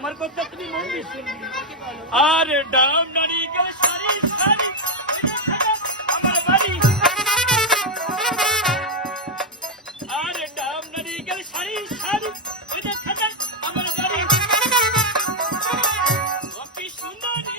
আমার কথা তুমি মন দিয়ে শুনবি। আর ডাম নারী গেল সারি সারি আমার বাড়ি, আর ডাম নারী গেল সারি সারি আমার বাড়ি। ও কি সুন্দরী